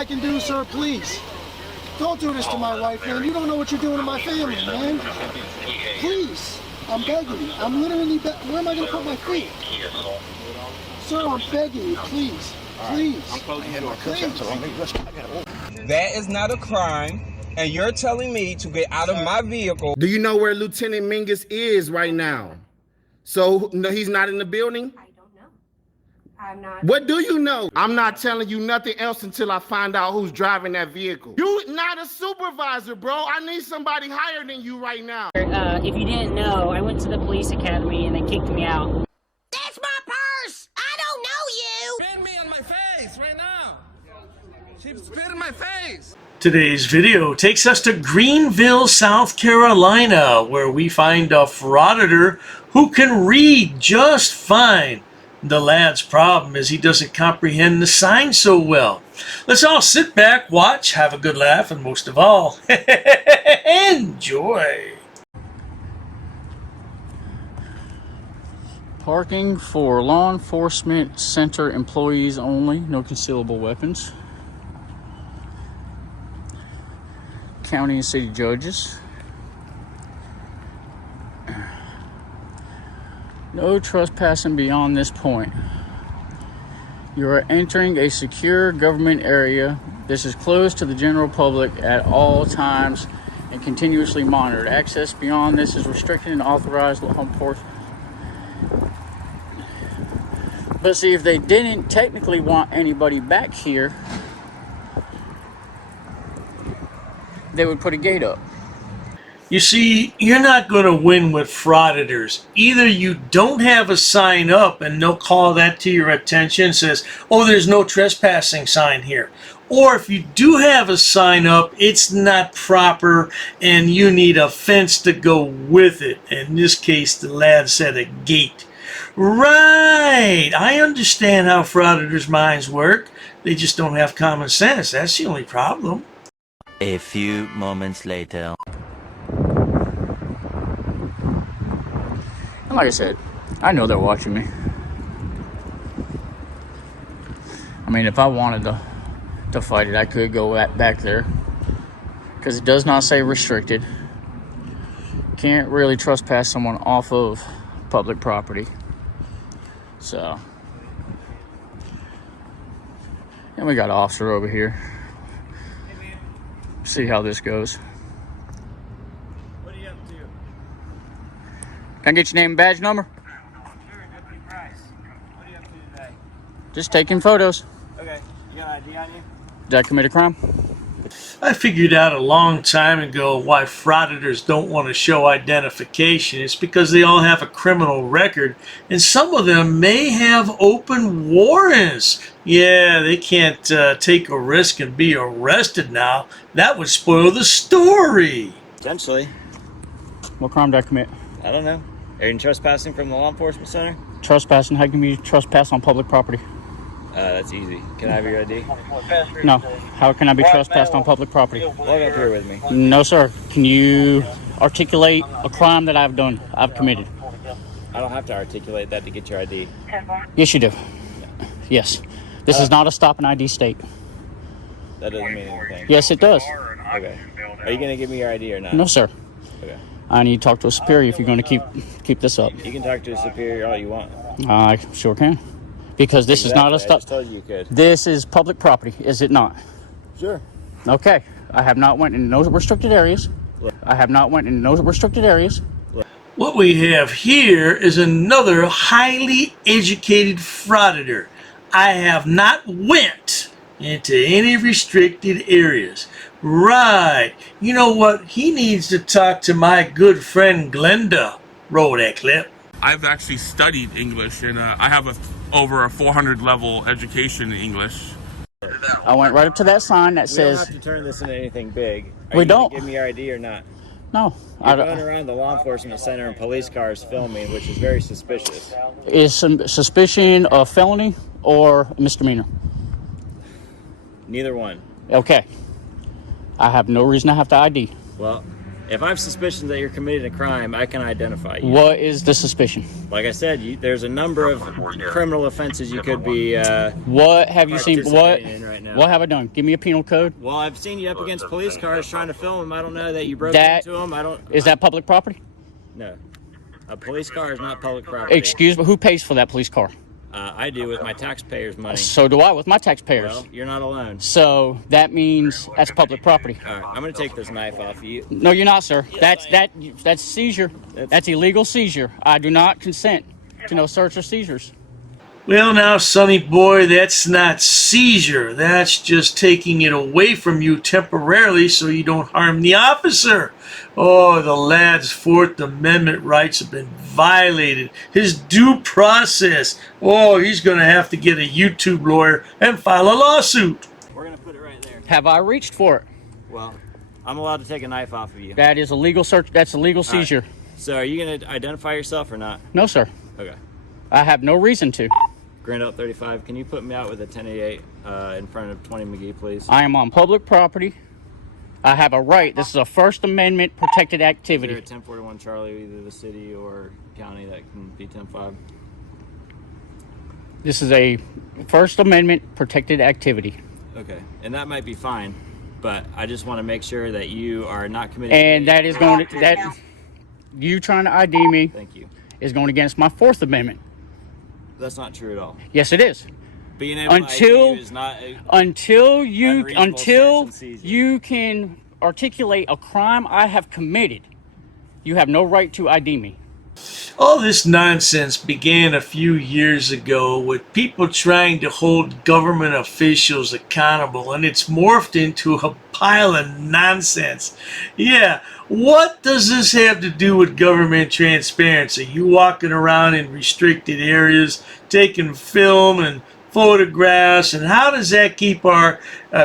I can do, sir, please. Don't do this to my wife, man. You don't know what you're doing to my family, man. Please. I'm begging you. I'm literally where am I going to put my feet? Sir, I'm begging you, please. Please. Please. That is not a crime, and you're telling me to get out of my vehicle. Do you know where Lieutenant Mingus is right now? So no, he's not in the building? I don't know. I'm not. What do you know? I'm not telling you nothing else until I find out who's driving that vehicle. You not a supervisor, bro. I need somebody higher than you right now. If you didn't know, I went to the police academy and they kicked me out. That's my purse! I don't know you! Spit me on my face right now. She spit in my face. Today's video takes us to Greenville, South Carolina, where we find a frauditor who can read just fine. The lad's problem is he doesn't comprehend the signs so well. Let's all sit back, watch, have a good laugh, and most of all, enjoy. Parking for law enforcement center employees only, no concealable weapons. County and city judges. No trespassing beyond this point. You are entering a secure government area. This is closed to the general public at all times and continuously monitored. Access beyond this is restricted and authorized law enforcement. But see, if they didn't technically want anybody back here, they would put a gate up. You see, you're not going to win with frauditors. Either you don't have a sign up and they'll call that to your attention and says, oh, there's no trespassing sign here. Or if you do have a sign up, it's not proper and you need a fence to go with it. In this case, the lad said a gate. Right, I understand how frauditors' minds work. They just don't have common sense. That's the only problem. A few moments later. And like I said, I know they're watching me. I mean, if I wanted to fight it, I could go back there. Because it does not say restricted. Can't really trespass someone off of public property. So, and we got an officer over here. See how this goes. What are you up to? Can I get your name and badge number? Sure, Deputy Price. What are you up to today? Just taking photos. Okay, you got an ID on you? Did I commit a crime? I figured out a long time ago why frauditors don't want to show identification. It's because they all have a criminal record, and some of them may have open warrants. Yeah, they can't take a risk and be arrested now. That would spoil the story. Potentially. What crime did I commit? I don't know. Are you trespassing from the law enforcement center? Trespassing. How can you trespass on public property? That's easy. Can I have your ID? No. How can I be trespassed on public property? Walk up here with me. No, sir. Can you articulate a crime that I've committed? I don't have to articulate that to get your ID. Yes, you do. Yes. This is not a stop and ID state. That doesn't mean anything. Yes, it does. Okay. Are you going to give me your ID or not? No, sir. Okay. I need to talk to a superior if you're going to keep this up. You can talk to a superior all you want. I sure can. Because this is not a stop. I just told you you could. This is public property, is it not? Sure. Okay. I have not went in no restricted areas. I have not went in no restricted areas. What we have here is another highly educated frauditor. I have not went into any restricted areas. Right. You know what? He needs to talk to my good friend Glenda. Roll that clip. I've actually studied English, and I have over a 400 level education in English. I went right up to that sign that says... We don't have to turn this into anything big. Are we you don't. Give me your ID or not? No. You're going around the law enforcement center in police cars filming, which is very suspicious. Is some suspicion of felony or misdemeanor? Neither one. Okay. I have no reason to have to ID. Well, If I have suspicions that you're committing a crime, I can identify you. What is the suspicion? Like I said, there's a number of criminal offenses you could be. What have you seen? What? Right now. What have I done? Give me a penal code. Well, I've seen you up against police cars trying to film them. I don't know that you broke That into them. I don't. Is that public property? No, a police car is not public property. Excuse me. Who pays for that police car? I do with my taxpayers' money. So do I with my taxpayers. Well, you're not alone. So that means that's public property. All right, I'm going to take this knife off you. No, you're not, sir. Yes, That's seizure. That's illegal seizure. I do not consent to no search or seizures. Well, now, Sonny boy, that's not seizure. That's just taking it away from you temporarily so you don't harm the officer. Oh, the lad's Fourth Amendment rights have been violated. His due process. Oh, he's going to have to get a YouTube lawyer and file a lawsuit. We're going to put it right there. Have I reached for it? Well, I'm allowed to take a knife off of you. That is a legal search. That's a legal seizure. Right. So are you going to identify yourself or not? No, sir. Okay. I have no reason to. Grand Out 35, can you put me out with a 1088 in front of 20 McGee, please? I am on public property. I have a right. This is a First Amendment protected activity. Is there a 1041 Charlie, either the city or county, that can be 105? This is a First Amendment protected activity. Okay, and that might be fine, but I just want to make sure that you are not committing. And that is going to, that you trying to ID me. Thank you. Is going against my Fourth Amendment. That's not true at all. Yes, it is. Being able to ID you is not until you unreasonable can articulate a crime I have committed, you have no right to ID me. All this nonsense began a few years ago with people trying to hold government officials accountable, and it's morphed into a pile of nonsense. Yeah, what does this have to do with government transparency? You walking around in restricted areas, taking film and photographs, and how does that keep our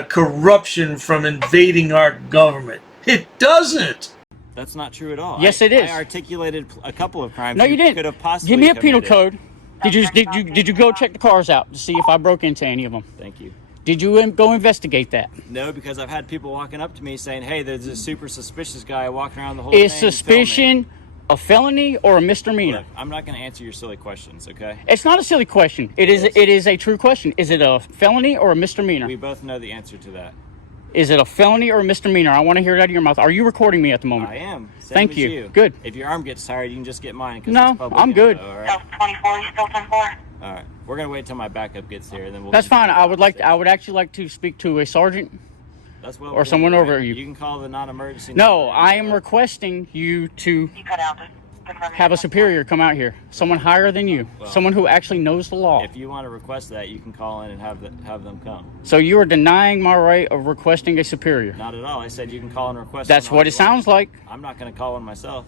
corruption from invading our government? It doesn't. That's not true at all. Yes, it is. I articulated a couple of crimes. No, you didn't. Could have possibly Give me a penal committed. code. Did you go check the cars out to see if I broke into any of them? Thank you. Did you go investigate that? No, because I've had people walking up to me saying, "Hey, there's a super suspicious guy walking around the whole Is thing." suspicion a felony or a misdemeanor? Look, I'm not going to answer your silly questions, okay? It's not a silly question. It is a true question. Is it a felony or a misdemeanor? We both know the answer to that. Is it a felony or a misdemeanor? I want to hear it out of your mouth. Are you recording me at the moment? I am. Same Thank as you. Good. If your arm gets tired, you can just get mine. No, it's public I'm good. Info, all right? 24, you still 24? All right. We're going to wait till my backup gets here, and then we'll... That's fine. I would actually like to speak to a sergeant. That's what or someone over you. You can call the non-emergency No, number. I am requesting you to You cut out. have a superior come out here. Someone higher than you. Well, someone who actually knows the law. If you want to request that, you can call in and have them come. So you are denying my right of requesting a superior? Not at all. I said you can call and request. That's what it sounds like. I'm not going to call one myself.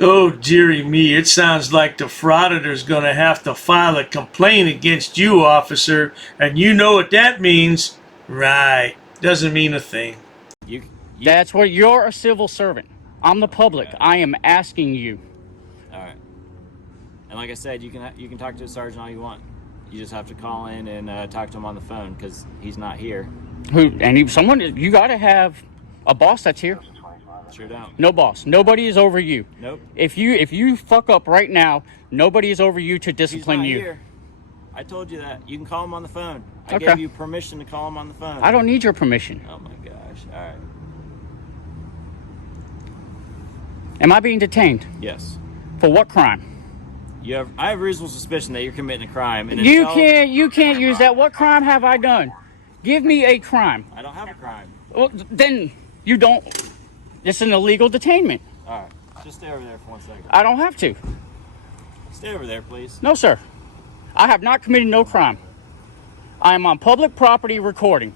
Oh, dearie me, it sounds like the Frauditor's going to have to file a complaint against you, officer, and you know what that means. Right. Doesn't mean a thing. That's what you're a civil servant. I'm the public. Okay. I am asking you. All right. And like I said, you can talk to the sergeant all you want. You just have to call in and talk to him on the phone because he's not here. You got to have a boss that's here. Sure don't. No boss. Nobody is over you. Nope. If you fuck up right now, nobody is over you to discipline He's not you. here. I told you that. You can call him on the phone. I Okay. gave you permission to call him on the phone. I don't need your permission. Oh my gosh. All right. Am I being detained? Yes. For what crime? I have reasonable suspicion that you're committing a crime. And You can't use that. What crime have I done? Give me a crime. I don't have a crime. Well, then you don't. It's an illegal detainment. All right. Just stay over there for 1 second. I don't have to. Stay over there, please. No, sir. I have not committed no crime. I am on public property recording.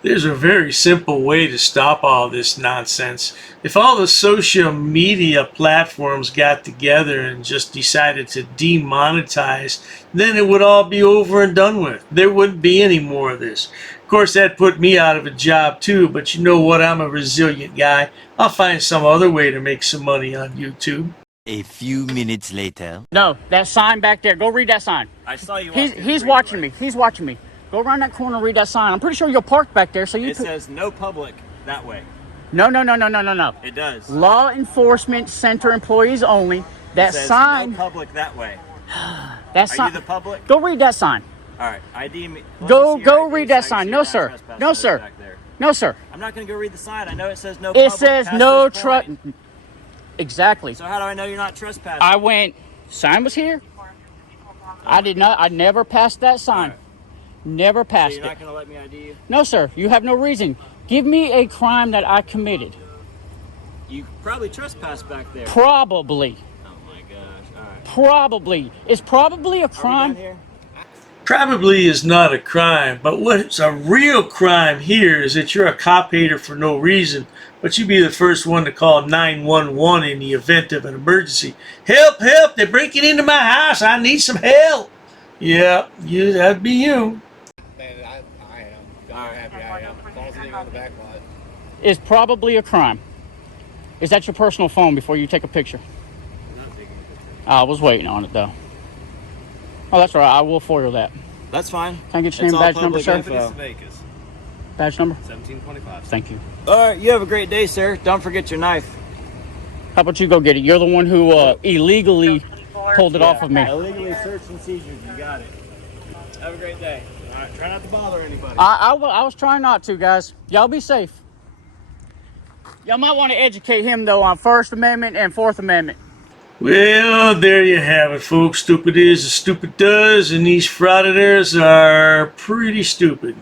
There's a very simple way to stop all this nonsense. If all the social media platforms got together and just decided to demonetize, then it would all be over and done with. There wouldn't be any more of this. Of course, that put me out of a job too, but you know what? I'm a resilient guy. I'll find some other way to make some money on YouTube. A few minutes later. No, that sign back there. Go read that sign. I saw you. He's watching me. He's watching me. Go around that corner and read that sign. I'm pretty sure you're parked back there, so you. It says no public that way. No. It does. Law enforcement center employees only. That It says sign. no public that way. That Are sign. you the public? Go read that sign. All right, ID me. Let Go me see your ID read so I that can sign. see No, you're not sir. trespassing No, sir. back there. No, sir. I'm not going to go read the sign. I know it says no It public. says past no this point. Exactly. So how do I know you're not trespassing? I went. Sign was here. I did not. I never passed that sign. Right. Never So passed you're it. not going to let me ID you? No, sir. You have no reason. Give me a crime that I committed. You probably trespassed back there. Probably. Oh my gosh. All right. Probably. Is probably a Are we crime? done here? Probably is not a crime, but what's a real crime here is that you're a cop hater for no reason, but you be the first one to call 911 in the event of an emergency. Help, help, they're breaking into my house, I need some help. Yeah, that'd be you. And I am. I'm happy I am. Falling on the back lot. Is probably a crime. Is that your personal phone before you take a picture? I'm not taking a picture. I was waiting on it, though. Oh, that's all right. I will foil that. That's fine. Can I get your name and badge number, sir? Vegas. Badge number? 1725. Thank you. All right, you have a great day, sir. Don't forget your knife. How about you go get it? You're the one who illegally pulled it off of me. Illegally searched and seizures. You got it. Have a great day. All right, try not to bother anybody. I was trying not to, guys. Y'all be safe. Y'all might want to educate him, though, on First Amendment and Fourth Amendment. Well, there you have it, folks. Stupid is as stupid does, and these frauditors are pretty stupid.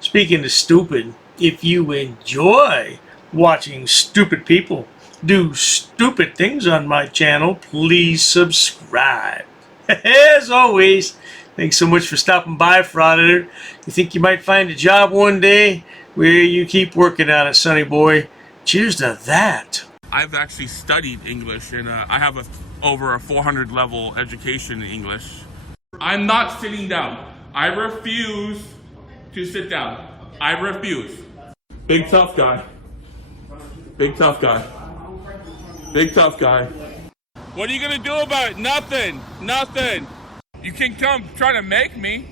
Speaking of stupid, if you enjoy watching stupid people do stupid things on my channel, please subscribe. As always, thanks so much for stopping by, Frauditor. You think you might find a job one day? Well, you keep working on it, sonny boy. Cheers to that. I've actually studied English, and I have over a 400 level education in English. I'm not sitting down. I refuse to sit down. I refuse. Big tough guy. Big tough guy. Big tough guy. What are you gonna do about it? Nothing. Nothing. You can come try to make me.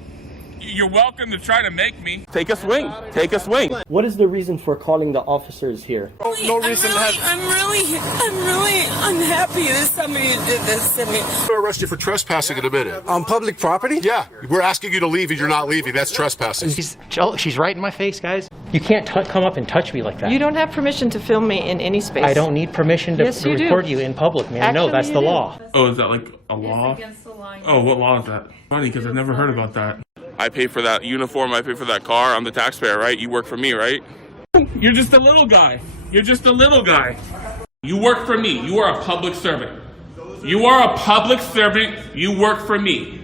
You're welcome to try to make me. Take a swing. Take a swing. What is the reason for calling the officers here? No reason to have. I'm really unhappy that somebody did this to me. I'm going to arrest you for trespassing in a minute. On public property? Yeah, we're asking you to leave and you're not leaving. That's trespassing. She's right in my face, guys. You can't come up and touch me like that. You don't have permission to film me in any space. I don't need permission to Yes, you do. record you in public, man. No, Actually, that's you the do. law. Oh, is that like a law? Against the line. Oh, what law is that? Funny, because I've never heard about that. I pay for that uniform, I pay for that car, I'm the taxpayer, right? You work for me, right? You're just a little guy. You're just a little guy. You work for me. You are a public servant. You are a public servant. You work for me.